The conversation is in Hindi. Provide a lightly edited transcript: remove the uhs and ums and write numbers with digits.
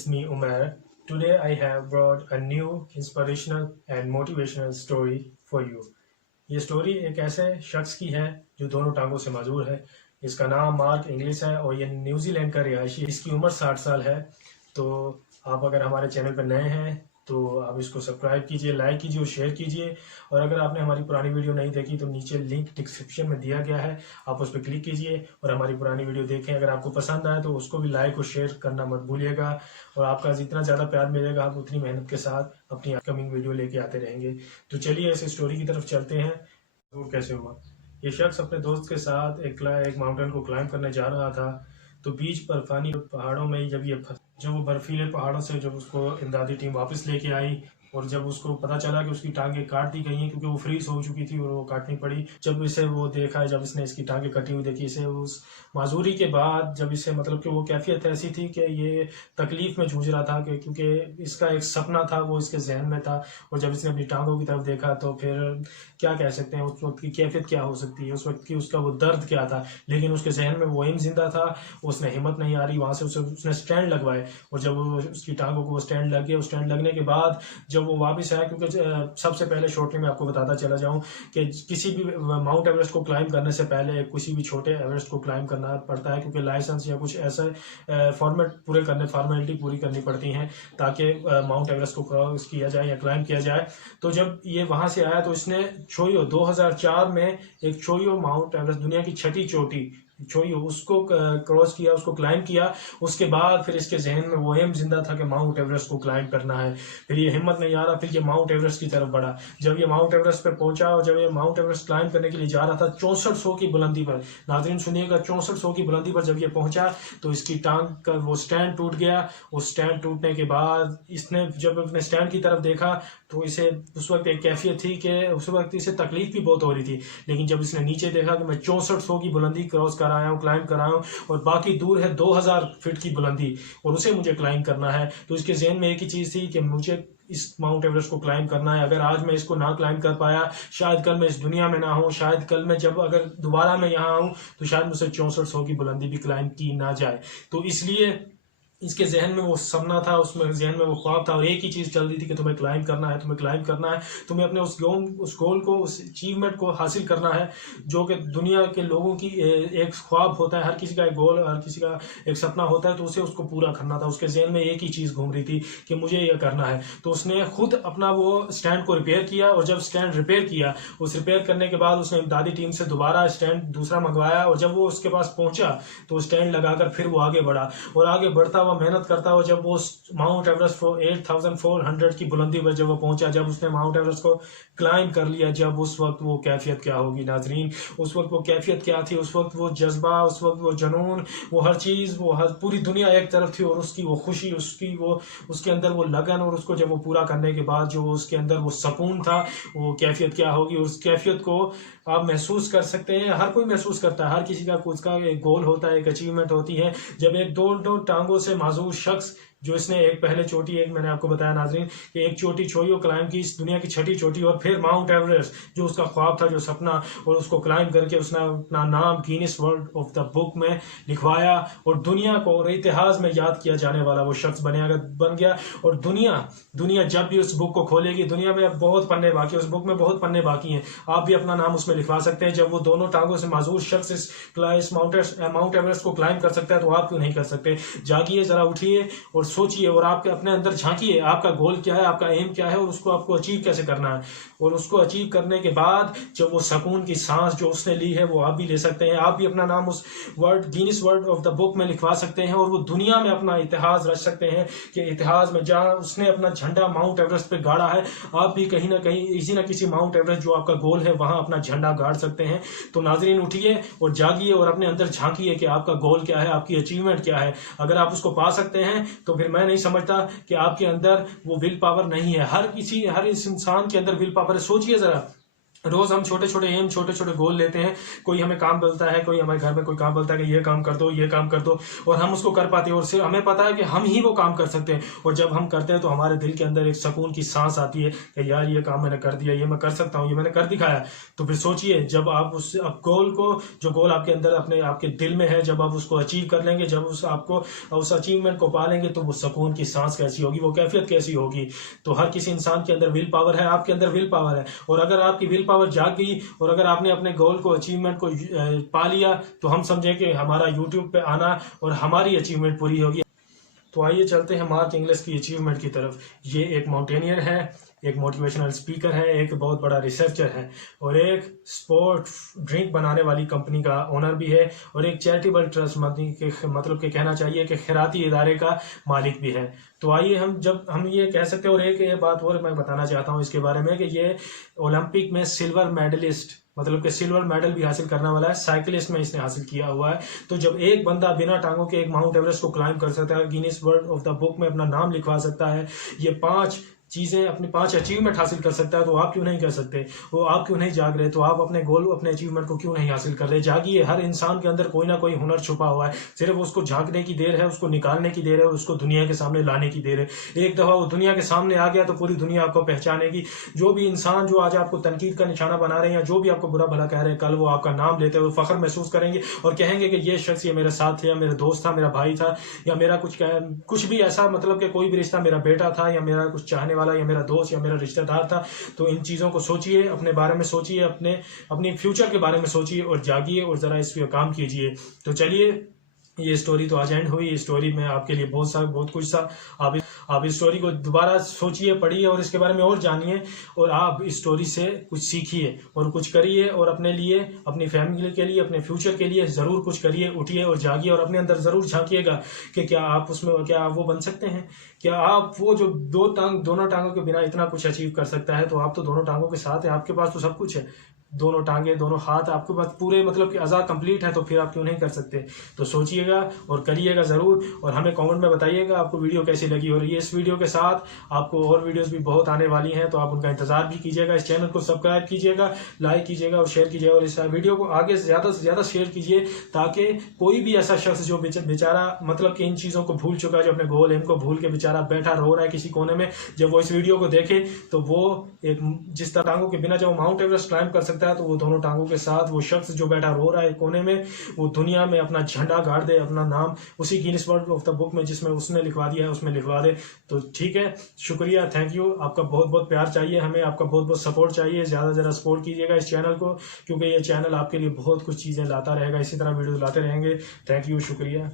It's me, Umair. Today I have brought a new inspirational and motivational story for you. ये स्टोरी एक ऐसे शख्स की है जो दोनों टांगों से माजूर है। इसका नाम मार्क इंग्लिश है और ये न्यूजीलैंड का रिहायशी। इसकी उम्र 60 साल है। तो आप अगर हमारे चैनल पर नए हैं तो आप इसको सब्सक्राइब कीजिए, लाइक कीजिए और शेयर कीजिए। और अगर आपने हमारी पुरानी वीडियो नहीं देखी तो नीचे लिंक डिस्क्रिप्शन में दिया गया है, आप उस पर क्लिक कीजिए और हमारी पुरानी वीडियो देखें। अगर आपको पसंद आए तो उसको भी लाइक और शेयर करना मत भूलिएगा। और आपका जितना ज़्यादा प्यार मिलेगा आप उतनी मेहनत के साथ अपनी अपकमिंग वीडियो लेके आते रहेंगे। तो चलिए इस स्टोरी की तरफ चलते हैं। वो कैसे हुआ? ये शख्स अपने दोस्त के साथ एक माउंटेन को क्लाइंब करने जा रहा था। तो बीच बर्फानी पहाड़ों में जब वो बर्फीले पहाड़ों से जब उसको इमदादी टीम वापस लेके आई और जब उसको पता चला कि उसकी टांगें काट दी गई हैं क्योंकि वो फ्रीज हो चुकी थी और वो काटनी पड़ी। जब इसे वो देखा, जब इसने इसकी टांगें कटी हुई देखी, इसे उस माजूरी के बाद जब इसे मतलब कि वो कैफियत ऐसी थी कि ये तकलीफ में जूझ रहा था कि क्योंकि इसका एक सपना था वो इसके जहन में था। और जब इसने अपनी टांगों की तरफ देखा तो फिर क्या कह सकते हैं उस वक्त की कैफियत क्या हो सकती है, उस वक्त की उसका वो दर्द क्या था। लेकिन उसके जहन में वो एम जिंदा था। उसने हिम्मत नहीं आ रही वहाँ से उसने स्टैंड लगवाए। और जब उसकी टांगों को वो स्टैंड लग गया, उस स्टैंड लगने के बाद जब वो वापस आया, क्योंकि सबसे पहले शॉर्टली में आपको बताता चला जाऊं कि किसी भी माउंट एवरेस्ट को क्लाइंब करने से पहले किसी भी छोटे एवरेस्ट को क्लाइंब करना पड़ता है, क्योंकि लाइसेंस या कुछ ऐसे फॉर्मेलिटी पूरी करनी पड़ती हैं ताकि माउंट एवरेस्ट को क्रॉस किया जाए या क्लाइंब किया जाए। तो जब ये वहां से आया तो इसने छोयो 2004 में एक छोयो माउंट एवरेस्ट, दुनिया की छठी चोटी छोयो, उसको क्रॉस किया, उसको क्लाइंब किया। उसके बाद फिर इसके जहन में वो एम जिंदा था कि माउंट एवरेस्ट को क्लाइंब करना है। फिर ये हिम्मत नहीं आ रहा, फिर ये माउंट एवरेस्ट की तरफ बढ़ा। जब ये माउंट एवरेस्ट पे पहुंचा और जब ये माउंट एवरेस्ट क्लाइंब करने के लिए जा रहा था 6400 की बुलंदी पर, नाज़रीन सुनिएगा, 6400 की बुलंदी पर जब ये पहुंचा तो इसकी टांग का वो स्टैंड टूट गया। उस स्टैंड टूटने के बाद इसने जब अपने स्टैंड की तरफ देखा तो इसे उस वक्त एक कैफियत थी कि उस वक्त इसे तकलीफ भी बहुत हो रही थी। लेकिन जब इसने नीचे देखा कि मैं 6400 की बुलंदी क्रॉस कर आया हूँ, क्लाइंब कर आया हूँ और बाकी दूर है 2000 फीट की बुलंदी और उसे मुझे क्लाइंब करना है, तो इसके जहन में एक ही चीज़ थी कि मुझे इस माउंट एवरेस्ट को क्लाइंब करना है। अगर आज मैं इसको ना क्लाइंब कर पाया, शायद कल मैं इस दुनिया में ना हूँ, शायद कल मैं जब अगर दोबारा मैं यहाँ आऊँ तो शायद मुझसे 6400 की बुलंदी भी क्लाइंब की ना जाए। तो इसलिए इसके जहन में वो सपना था, उसमें जहन में वो ख्वाब था और एक ही चीज़ चल रही थी कि तुम्हें क्लाइंब करना है, तुम्हें क्लाइंब करना है, तुम्हें अपने उस गोल को, उस अचीवमेंट को हासिल करना है जो कि दुनिया के लोगों की एक ख्वाब होता है। हर किसी का एक गोल, हर किसी का एक सपना होता है, तो उसे उसको पूरा करना था। उसके जहन में एक ही चीज़ घूम रही थी कि मुझे यह करना है। तो उसने खुद अपना वो स्टैंड को रिपेयर किया और जब स्टैंड रिपेयर किया, उस रिपेयर करने के बाद उसने इमदादी टीम से दोबारा स्टैंड दूसरा मंगवाया और जब वो उसके पास पहुंचा तो स्टैंड लगाकर फिर वो आगे बढ़ा और आगे बढ़ता हुआ, मेहनत करता हुआ जब वो माउंट एवरेस्ट 8400 की बुलंदी पर जब वो पहुंचा, जब उसने माउंट एवरेस्ट को क्लाइंब कर लिया, जब उस वक्त वो कैफियत क्या होगी नाजरीन, उस वक्त वो कैफियत क्या थी, उस वक्त वो जज्बा, उस वक्त वो जुनून, वो हर चीज़, वो हर पूरी दुनिया एक तरफ थी और उसकी वो खुशी, उसके अंदर वो लगन और उसको जब वो पूरा करने के बाद जो उसके अंदर वो सुकून था, वो कैफियत क्या होगी। उस कैफियत को आप महसूस कर सकते हैं, हर कोई महसूस करता है, हर किसी का कुछ का एक गोल होता है, एक अचीवमेंट होती है। जब एक दो टांगों से माजूर शख्स, जो इसने एक पहले चोटी, एक मैंने आपको बताया नाजरीन कि एक चोटी छोड़ियो क्लाइंब की, इस दुनिया की छठी चोटी और फिर माउंट एवरेस्ट जो उसका ख्वाब था, जो सपना, और उसको क्लाइंब करके उसने अपना नाम Guinness world of the book में लिखवाया और दुनिया को और इतिहास में याद किया जाने वाला वो शख्स बन गया। और दुनिया जब भी उस बुक को खोलेगी, दुनिया में बहुत पन्ने बाकी है, उस बुक में बहुत पन्ने बाकी हैं, आप भी अपना नाम उसमें लिखवा सकते हैं। जब वो दोनों टांगों से माजूर शख्स इस माउंट एवरेस्ट को क्लाइंब कर सकता है तो आप क्यों नहीं कर सकते? जागिए, जरा उठिए और सोचिए और आपके अपने अंदर झांकिए, आपका गोल क्या है, आपका एम क्या है और उसको आपको अचीव कैसे करना है। और उसको अचीव करने के बाद जब वो सुकून की सांस जो उसने ली है वो आप भी ले सकते हैं। आप भी अपना नाम उस Guinness world of the book में लिखवा सकते हैं और वो दुनिया में अपना इतिहास रच सकते हैं कि इतिहास में जहाँ उसने अपना झंडा माउंट एवरेस्ट पे गाड़ा है, आप भी कहीं ना कहीं किसी ना किसी माउंट एवरेस्ट जो आपका गोल है वहां अपना झंडा गाड़ सकते हैं। तो नाजरीन उठिए और जागिए और अपने अंदर झांकिए कि आपका गोल क्या है, आपकी अचीवमेंट क्या है। अगर आप उसको पा सकते हैं तो फिर मैं नहीं समझता कि आपके अंदर वो विल पावर नहीं है। हर इस इंसान के अंदर विल पावर है। सोचिए जरा, रोज हम छोटे छोटे एम, छोटे छोटे गोल लेते हैं। कोई हमें काम बोलता है, कोई हमारे घर में कोई काम बोलता है कि ये काम कर दो, ये काम कर दो, और हम उसको कर पाते हैं, और सिर्फ हमें पता है कि हम ही वो काम कर सकते हैं। और जब हम करते हैं तो हमारे दिल के अंदर एक सुकून की सांस आती है कि यार ये काम मैंने कर दिया, ये मैं कर सकता हूँ, ये मैंने कर दिखाया। तो फिर सोचिए, जब आप उस अब गोल को, जो गोल आपके अंदर अपने आपके दिल में है, जब आप उसको अचीव कर लेंगे, जब उस अचीवमेंट को पा लेंगे, तो वो सुकून की सांस कैसी होगी, वो कैफियत कैसी होगी। तो हर किसी इंसान के अंदर विल पावर है, आपके अंदर विल पावर है, और अगर आपकी विल पावर जाग गई और अगर आपने अपने गोल को, अचीवमेंट को पा लिया, तो हम समझें कि हमारा यूट्यूब पे आना और हमारी अचीवमेंट पूरी होगी। तो आइए चलते हैं मार्क इंग्लिस की अचीवमेंट की तरफ। ये एक माउंटेनियर है, एक मोटिवेशनल स्पीकर है, एक बहुत बड़ा रिसर्चर है, और एक स्पोर्ट ड्रिंक बनाने वाली कंपनी का ओनर भी है, और एक चैरिटेबल ट्रस्ट मतलब कि कहना चाहिए कि खैराती इदारे का मालिक भी है। तो आइए हम ये कह सकते हैं। और एक ये बात और मैं बताना चाहता हूँ इसके बारे में कि ये ओलंपिक में सिल्वर मेडलिस्ट, मतलब कि सिल्वर मेडल भी हासिल करने वाला है, साइकिलिस्ट में इसने हासिल किया हुआ है। तो जब एक बंदा बिना टांगों के एक माउंट एवरेस्ट को क्लाइंब कर सकता है, Guinness world of the book में अपना नाम लिखवा सकता है, ये 5 चीजें, अपनी 5 अचीवमेंट हासिल कर सकता है, तो आप क्यों नहीं कर सकते? वो आप क्यों नहीं जाग रहे? तो आप अपने गोल, अपने अचीवमेंट को क्यों नहीं हासिल कर रहे? जागिए। हर इंसान के अंदर कोई ना कोई हुनर छुपा हुआ है, सिर्फ उसको झांकने की देर है, उसको निकालने की देर है, उसको दुनिया के सामने लाने की देर है। एक दफा वो दुनिया के सामने आ गया तो पूरी दुनिया आपको पहचानेगी। जो भी इंसान जो आज आपको तनकीद का निशाना बना रहे हैं, या जो भी आपको बुरा भला कह रहे हैं, कल वो आपका नाम लेते हुए फख्र महसूस करेंगे और कहेंगे कि ये शख्स, ये मेरे साथ था, मेरा दोस्त था, मेरा भाई था, या मेरा कुछ भी ऐसा, मतलब कि कोई भी रिश्ता, मेरा बेटा था, या मेरा कुछ चाहने वाला, या मेरा दोस्त, या मेरा रिश्तेदार था। तो इन चीज़ों को सोचिए, अपने बारे में सोचिए, अपनी फ्यूचर के बारे में सोचिए, और जागिए और ज़रा इस पर काम कीजिए। तो चलिए, ये स्टोरी तो आज एंड हुई। इस स्टोरी में आपके लिए बहुत कुछ था। आप इस स्टोरी को दोबारा सोचिए, पढ़िए, और इसके बारे में और जानिए, और आप इस स्टोरी से कुछ सीखिए और कुछ करिए, और अपने लिए, अपनी फैमिली के लिए, अपने फ्यूचर के लिए ज़रूर कुछ करिए। उठिए और जागिए, और अपने अंदर ज़रूर झांकिएगा कि क्या आप वो बन सकते हैं? क्या आप वो जो दोनों टांगों के बिना इतना कुछ अचीव कर सकता है? तो आप तो दोनों टांगों के साथ है, आपके पास तो सब कुछ है, दोनों टांगे, दोनों हाथ आपके पास पूरे, मतलब कि अज़ा कंप्लीट है, तो फिर आप क्यों नहीं कर सकते? तो सोचिएगा और करिएगा ज़रूर, और हमें कमेंट में बताइएगा आपको वीडियो कैसी लगी। और ये इस वीडियो के साथ आपको और वीडियोस भी बहुत आने वाली हैं, तो आप उनका इंतजार भी कीजिएगा। इस चैनल को सब्सक्राइब कीजिएगा, लाइक कीजिएगा और शेयर कीजिएगा, और इस वीडियो को आगे से ज़्यादा शेयर कीजिए, ताकि कोई भी ऐसा शख्स जो बेचारा, मतलब कि इन चीज़ों को भूल चुका है, जो अपने गोल एम को भूल के बेचारा बैठा रो रहा है किसी कोने में, जब वो इस वीडियो को देखे, तो वो एक, जिस टांगों के बिना जब वो माउंट एवरेस्ट क्लाइंब कर सकता है, तो वो दोनों टांगों के साथ वो शख्स जो बैठा रो रहा है कोने में, वो दुनिया में अपना झंडा गाड़ दे, अपना नाम उसी Guinness world of the book में जिसमें उसने लिखवा दिया है, उसमें लिखवा दे। तो ठीक है, शुक्रिया, थैंक यू। आपका बहुत बहुत प्यार चाहिए हमें, आपका बहुत बहुत सपोर्ट चाहिए। ज़्यादा सपोर्ट कीजिएगा इस चैनल को, क्योंकि ये चैनल आपके लिए बहुत कुछ चीज़ें लाता रहेगा, इसी तरह वीडियो लाते रहेंगे। थैंक यू, शुक्रिया।